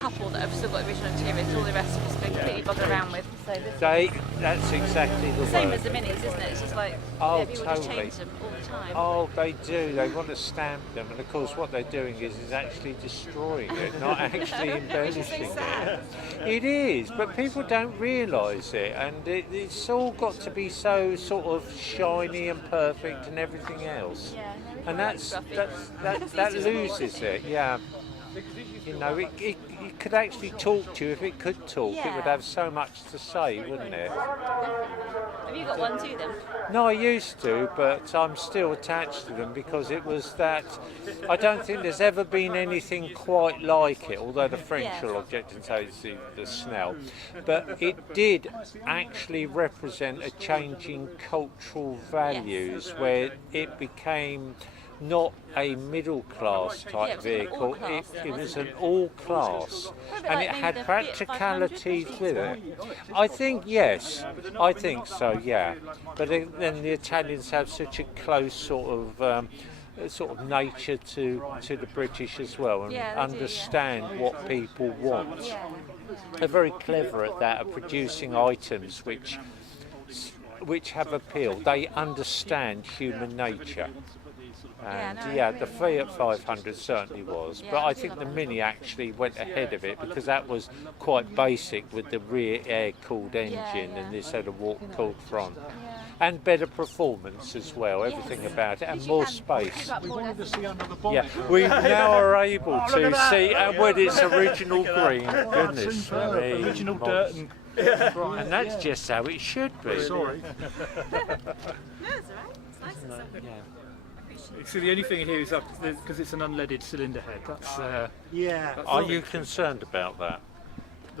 couple that have still got original interiors, all the rest have just been completely buggered around with. So this That's exactly the same word. as the minis, isn't it? It's just like people just change them all the time. Oh, they do. They want to stamp them, and of course, what they're doing is actually destroying it, not actually embellishing it. It is, but people don't realise it, and it's all got to be so sort of shiny and perfect and everything else, and that loses it. Yeah. You know, it could actually talk to you. If it could talk, it would have so much to say, wouldn't it? Have you got one too then? No, I used to, but I'm still attached to them because it was that. I don't think there's ever been anything quite like it, although the French will object and say it's the Snell. But it did actually represent a change in cultural values where it became not a middle class type vehicle, it was an all class, and it had practicalities with it. I think yes, I think so, yeah. But then the Italians have such a close sort of nature to the British as well, and understand what people want. They're very clever at that, of producing items which have appeal. They understand human nature. And the Fiat 500 certainly was, but I think the Mini actually went ahead of it because that was quite basic with the rear air-cooled engine and this had a water-cooled front. And better performance as well, everything about it, and more space. We wanted to see under the bonnet. Yeah, we now are able to see, and with its original green, goodness me. Original dirt and and that's just how it should be. Sorry. No, it's alright. It's nice and simple. So the only thing here is up because it's an unleaded cylinder head. That's Are you concerned about that?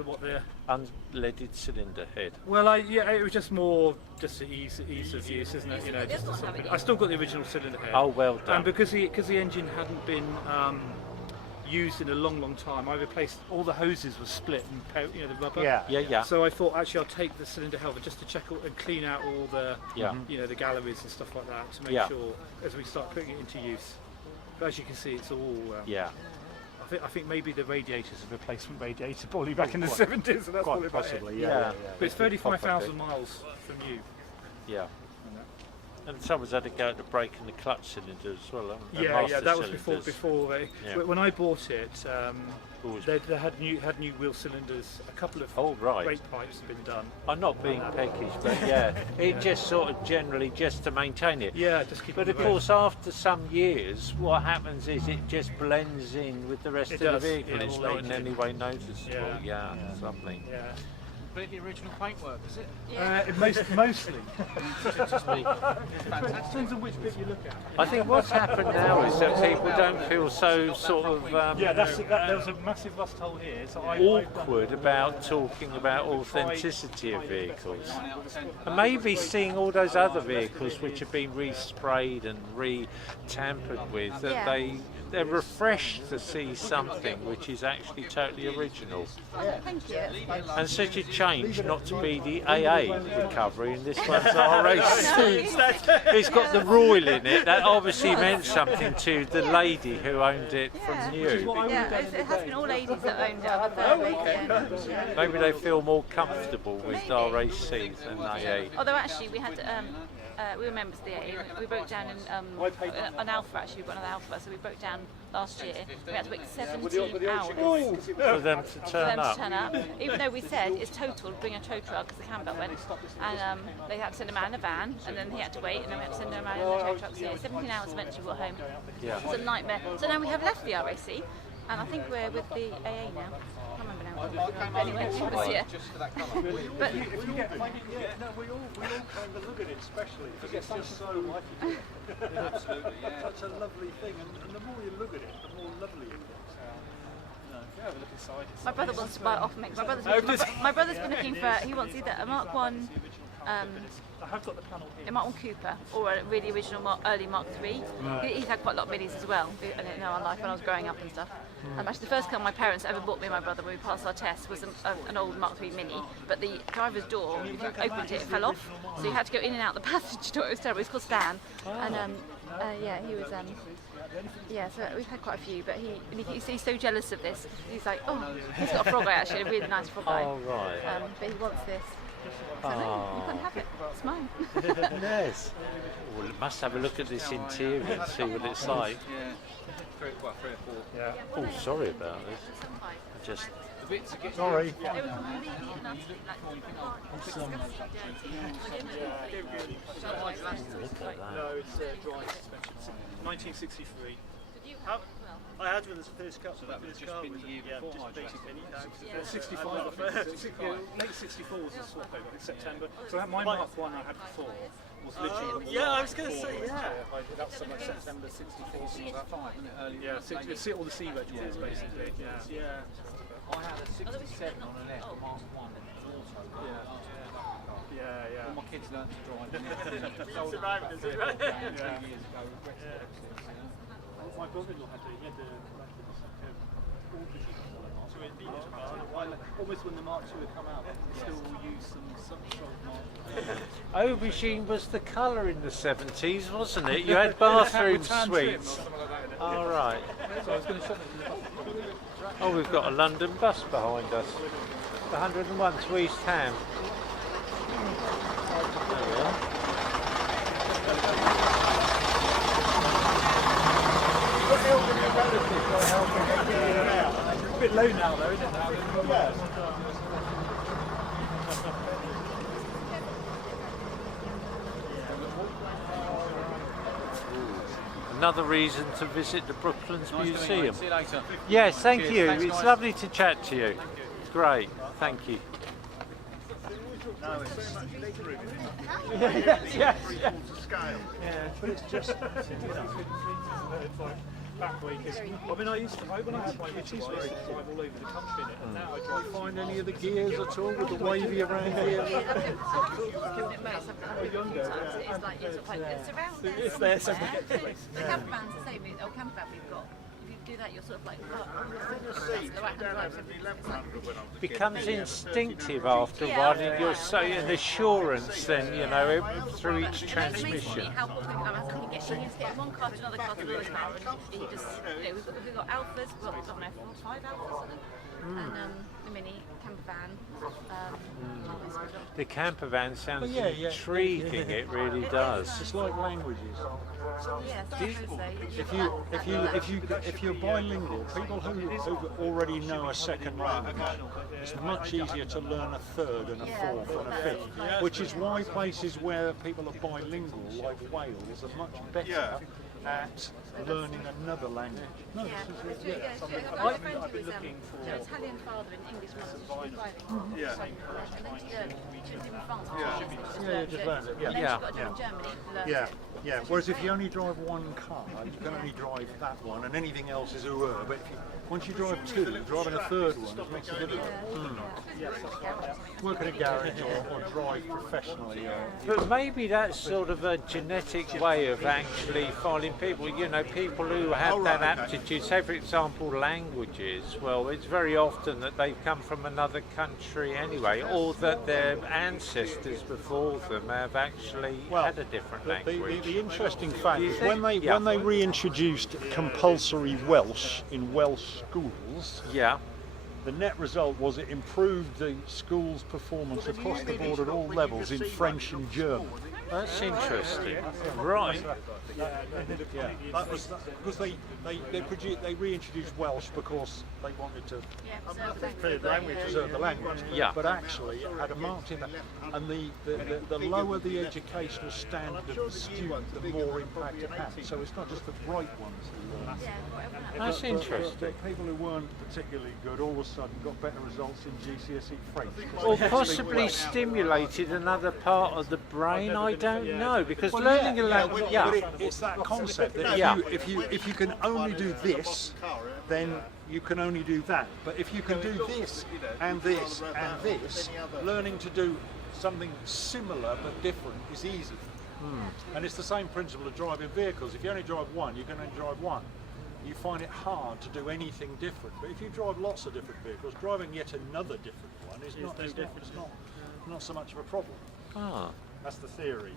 What the Unleaded cylinder head. Well, it was just more just ease of use, isn't it? You know, just I still got the original cylinder head. Oh, well done. And because the engine hadn't been used in a long time, I replaced all the hoses were split and the rubber. Yeah. So I thought actually I'll take the cylinder helmet just to check and clean out all the the galleries and stuff like that to make sure as we start putting it into use. But as you can see, it's all I think maybe the radiator's a replacement radiator probably back in the 70s, and that's Quite probably possibly, But it's 35,000 miles from you. Yeah. And someone's had to go at the brake and the clutch cylinder as well, haven't they? That was before they. Yeah. When I bought it, they had new wheel cylinders. A couple of brake pipes had been done. I'm not being peckish, but it just sort of generally just to maintain it. Yeah, just keep. But of course, after some years, what happens is it just blends in with the rest of the vehicle. It's not in any way noticeable. Yeah, something. Yeah. But the original paintwork, is it? Mostly. Fantastic. Depends on which bit you look at. I think what's happened now is that people don't feel so sort of there was a massive rust hole here. So awkward about talking about authenticity of vehicles. And maybe seeing all those other vehicles which have been resprayed and re-tampered with, that they're refreshed to see something which is actually totally original. Thank you. And such a change not to be the AA recovery and this one's RAC. It's got the royal in it. That obviously meant something to the lady who owned it from you. Yeah, it has been all ladies that owned it. Maybe they feel more comfortable with RAC than AA. Although actually we had we were members of the AA. We broke down in an Alpha. Actually, we got another Alpha, so we broke down last year. We had to wait 17 hours for them to turn up. Even though we said it's total, bring a tow truck because the cam belt went, and they had to send a man in a van, and then he had to wait, and then we had to send a man in the tow truck. So 17 hours eventually we got home. Yeah. It's a nightmare. So now we have left the RAC, and I think we're with the AA now. I can't remember now. But anyway, it was, But if you get, we all kind of look at it, especially because it's just so like it. Absolutely, yeah. Such a lovely thing, and the more you look at it, the more lovely it looks. Have a look inside. My brother wants to buy it off me. My brother's been looking for. He wants either a Mark 1. I have got the panel here. A Mark 1 Cooper or a really original early Mark 3. He's had quite a lot of minis as well. I don't know, in life when I was growing up and stuff. Actually, the first car my parents ever bought me and my brother when we passed our test was an old Mark 3 Mini. But the driver's door, if you opened it fell off, so you had to go in and out the passenger door. It was terrible. It was called Stan, and he was. Yeah, so we've had quite a few, but he's so jealous of this. He's like, oh, he's got a frog eye actually, a really nice frog eye. Oh, right. But he wants this. So no, you can't have it. It's mine. Yes. Well, we must have a look at this interior and see what it's like. Yeah. Three or four. Yeah. Oh, sorry about this. I just... The bits that get Sorry. It was completely and utterly Look at that. No, it's dry suspension. 1963. I had one as a first car. So that would have just been the year before just my basic mini. No, Yeah. 65. Late 64 was the swap over in September. So my Mark 1 I had before was literally. Yeah, I was going to say, yeah. That was something like September 64. Something like that. 5, wasn't it? Early. Yeah, all the C reg ones basically. Yeah. I had a 67 on an F Mark 1 and it was auto. Yeah. All my kids learned to drive. It's around, is it right? 2 years ago. My brother-in-law had the almost when the Mark II had come out, they still used some sort of Mark. Aubergine was the colour in the 70s, wasn't it? You had bathroom suites. All right. So I was going to show them. Oh, we've got a London bus behind us. The 101 to East Ham. There we are. It's a bit low now though, isn't it? Another reason to visit the Brooklands Nice Museum. See you later. Yes, thank Cheers. you. Thanks, It's guys. lovely to chat to you. Great, thank you. Yes. Yeah, but it's just, backbreakers. I mean, when I had my Ritchies, I used to drive all over the country in it, and now I drive. Find any of the gears at all with the wavy around here? It's there somewhere. The camper van's the same. The camper van we've got. If you do that, you're sort of like, the right hand drive. Becomes instinctive after a while, and you're so an assurance then, you know, through each transmission. How he gets one car to another car to another car, and he just, we've got Alphas, we've got, I don't know, 5 Alphas, and the Mini camper van. The camper van sounds yeah. intriguing, it really does. It's like languages. Yes, If you're bilingual, people who already know a second language, it's much easier to learn a third and a fourth and a fifth. Which is why places where people are bilingual, like Wales, are much better at learning another language. No, I've been looking for an Italian father and English mother driving. Yeah. And then to Germany. She was in France. just learn it. And then she got a job in Germany. Yeah. Whereas if you only drive one car, you can only drive that one, and anything else is But once you drive two, driving a third one makes a difference. Work in a garage or drive professionally. But maybe that's sort of a genetic way of actually finding people, you know, people who have that aptitude. Say, for example, languages. Well, it's very often that they've come from another country anyway, or that their ancestors before them have actually had a different language. The interesting fact is when Yeah. they reintroduced compulsory Welsh in Welsh schools, the net result was it improved the school's performance across the board at all levels in French and German. That's interesting. Right. That was because they reintroduced Welsh because they wanted to preserve the language. Yeah. But actually, it had a marked impact, and the lower the educational standard of the student, the more impact it had. So it's not just the bright ones who learn. That's interesting. People who weren't particularly good all of a sudden got better results in GCSE French. Or possibly stimulated another part of the brain, I don't know, because learning a language, It's that concept that if you can only do this, then you can only do that. But if you can do this and this and this, learning to do something similar but different is easy. And it's the same principle of driving vehicles. If you only drive one, you can only drive one. You find it hard to do anything different. But if you drive lots of different vehicles, driving yet another different one is not so much of a problem. Ah, That's the theory.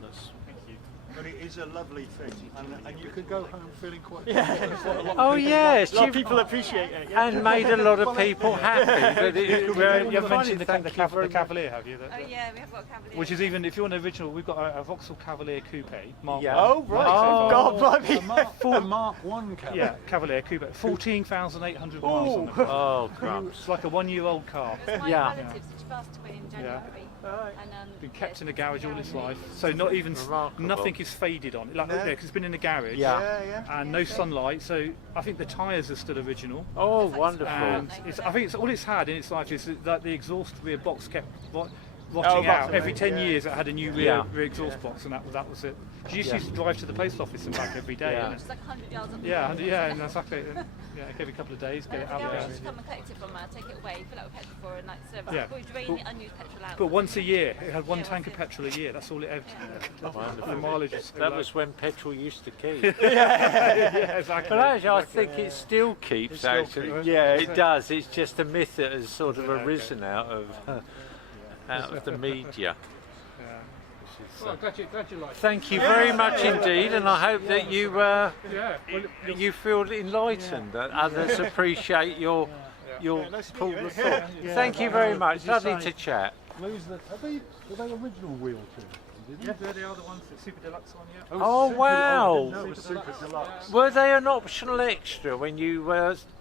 that's But it is a lovely thing, and you could go home feeling quite. Oh yes, A lot of you've people appreciate it. Yeah. and made a lot of people happy. But You haven't mentioned the thank you very much. Cavalier, have you? Oh yeah, we have got a Cavalier. Which is even, if you want an original, we've got a Vauxhall Cavalier Coupe, Mark Yeah. 1. Oh right. Oh. God blimey. The Mark 1 camera. Yeah, Cavalier Coupe, 14,800 miles on the clock. Oh crumbs. It's like a 1-year-old car. My Yeah. relatives, which passed away in January. And, Been kept in the garage all its life, so not even Remarkable. nothing is faded on it. Like, yeah, 'cause it's been in the garage. Yeah. And no sunlight, so I think the tyres are still original. Oh wonderful. And I think all it's had in its life is that the exhaust rear box kept rotting out. Every 10 years it had a new rear exhaust box, and that was it. She used to drive to the post office and back every day. Yeah. And Which is like 100 yards up the yeah, road. and exactly. Yeah, every couple of days, get it The out garage there. used to come and collect it from her, take it away, fill it with petrol for a night service. Yeah. Before we drain the unused petrol out. But once a year, it had one Yeah, tank of once a- petrol a year. That's all it ever. Wonderful. The mileage is so That low. was when petrol used to keep. yeah, exactly. But actually, I think it still keeps. Actually, yeah, it does. It's just a myth that has sort of arisen out of the media. Well, glad you like it. Thank you very much indeed, and I hope that you Well, you feel enlightened, that others appreciate your pool of thought. Thank you very much. Lovely to chat. Are they original wheel tunes? yeah, they are the ones that Super Deluxe on, yeah. Oh wow! No, it was Super Deluxe. Were they an optional extra when you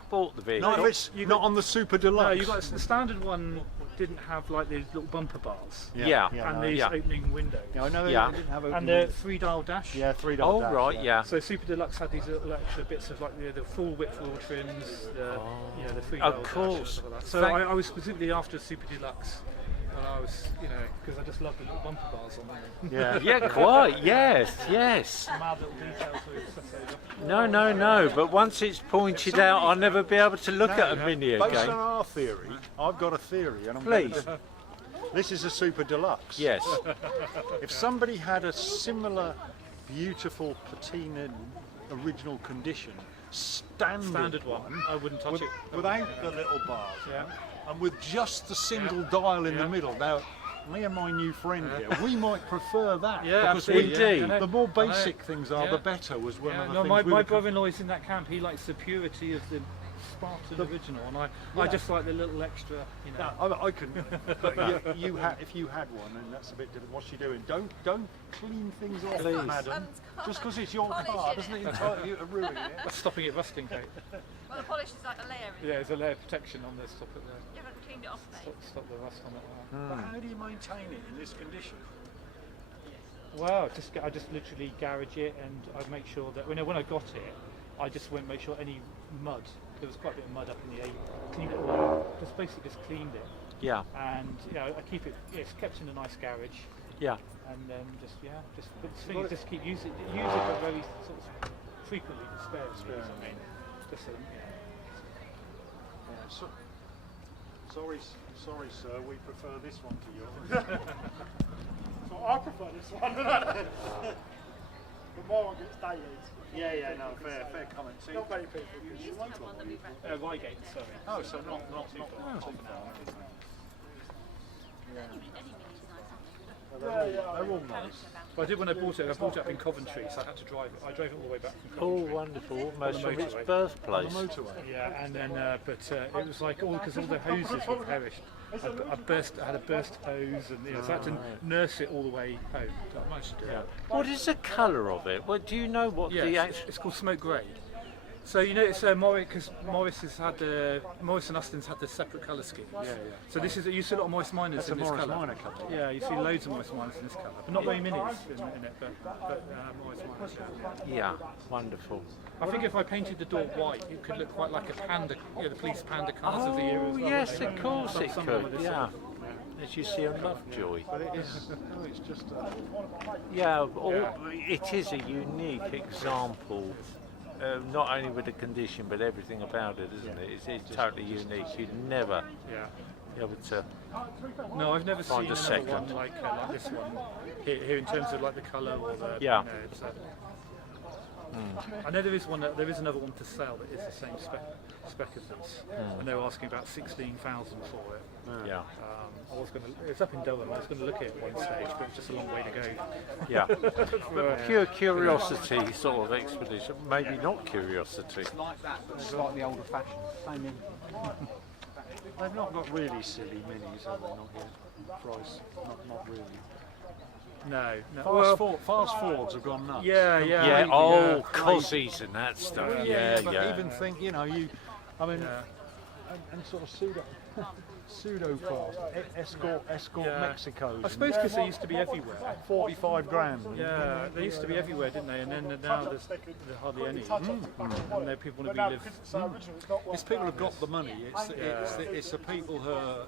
bought the vehicle? Not, if it's not on the Super Deluxe. No, you got the standard one didn't have like these little bumper bars Yeah. and these opening windows. Yeah, I know they Yeah. didn't have And open the 3-dial dash. Yeah, 3 Oh right, yeah. So Super Deluxe had these little extra bits of like the full width wheel trims, the 3-dial dash course. and stuff like that. So Thank- I was specifically after Super Deluxe when I was, because I just love the little bumper bars on there. Yeah. Yeah, quite. Yes. Mad little details with stuff over. No. But once it's pointed out, I'll never be able to look at a mini Based on again. our theory, I've got a theory, and I'm Please. This is a Super Deluxe. Yes. If somebody had a similar beautiful patina original condition, standard one, I wouldn't touch it. without the little bars, Yeah. and with just the single dial in the middle. Now, me and my new friend here, we might prefer that. Yeah, because absolutely. Indeed. Yeah, I know. the more basic things are, Yeah. the better. Was one Yeah, of the no, things my we were brother-in-law is in that camp. He likes the purity of the Spartan original, and I just like the little extra, I can, but if you had one, and that's a bit different. What's she doing? Don't clean things off, Please. madam. Just because it's your car doesn't entitle you to ruin it. That's stopping it rusting, Kate. Well, the polish is like a layer. Yeah, there's a layer of protection on there to stop it there. You haven't cleaned it off, mate. Stop the rust on it. But how do you maintain it in this condition? Well, I just literally garage it, and I make sure that when I got it, I just went and make sure any mud. There was quite a bit of mud up in the A. Cleaned it all out. Just basically just cleaned it, Yeah. and I keep it. It's kept in a nice garage. Yeah. And then but the thing is, just keep use it but very sort of frequently to spare spares. I mean, just so, Sorry, sir. We prefer this one to yours. So I prefer this one. The more gets dated. Yeah. No, fair comment. See, Not many people We use used to have one that we recommend. Reigate, sorry. oh, so not too far. too far. Any mini's nice, aren't they? They're all nice. But I did when I bought it up in Coventry, so I had to drive it. I drove it all the way back from Oh, Coventry. wonderful. Almost from its motorway. birthplace. Motorway. Yeah, and then but it was like because all the hoses were perished. I had a burst hose, and so I had to nurse it all the way home. I managed to do it. What is the colour of it? What do you know? What Yeah, the it's called smoke grey. So it's Morris, because Morris and Austin's had the separate colour scheme. Yeah. So this is you see a lot of moist miners That's in a this Morris colour. Minor colour. Yeah, you see loads of moist miners in this colour, but not very minis in it, but moist miners. Yeah, wonderful. I think if I painted the door white, it could look quite like a panda, the police panda cars of the era as well. Yes, wouldn't of they? course it Something could. like this Yeah. sort of- As you see on Lovejoy. But it is. No, it's just. Yeah, it is a unique example. Not only with the condition, but everything about it, isn't it? It's totally unique. You'd never Yeah. be able to. No, I've never Find seen a another second. one like this one here in terms of like the colour or the. Yeah. It's I know there is another one to sell that is the same spec as this, and they were asking about 16,000 for it. Yeah. It's up in Durham. I was going to look at it at one stage, but it's just a long way to go. Yeah. But pure curiosity sort of expedition, maybe not curiosity. It's like that, but slightly older fashioned. Same in. They've not got really silly minis, have they? Not yet. Price, not really. No. Fast Fords have gone nuts. Yeah. Cossies and that stuff. But even think, and sort of pseudo fast escort Mexicos. I suppose because they used to be everywhere. 45 grand. Yeah, they used to be everywhere, didn't they? And then now there's hardly any. And then people want to live. It's people who've got the money. It's the people who are,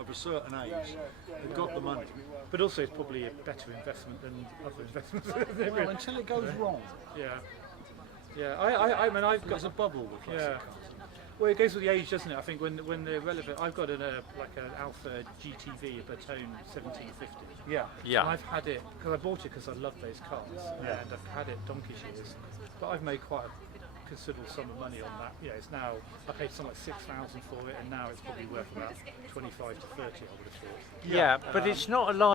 of a certain age, who've got the money. But also, it's probably a better investment than other investments. Well, until it goes wrong. Yeah. I mean, I've got There's a bubble with classic cars. Well, it goes with the age, doesn't it? I think when they're relevant, I've got an Alpha GTV, a Bertone 1750. Yeah. And I've had it because I bought it because I love those cars, and I've had it donkey's years. But I've made quite a considerable sum of money on that. It's now I paid something like 6,000 for it, and now it's probably worth about 25 to 30. I would have thought. Yeah, but it's not a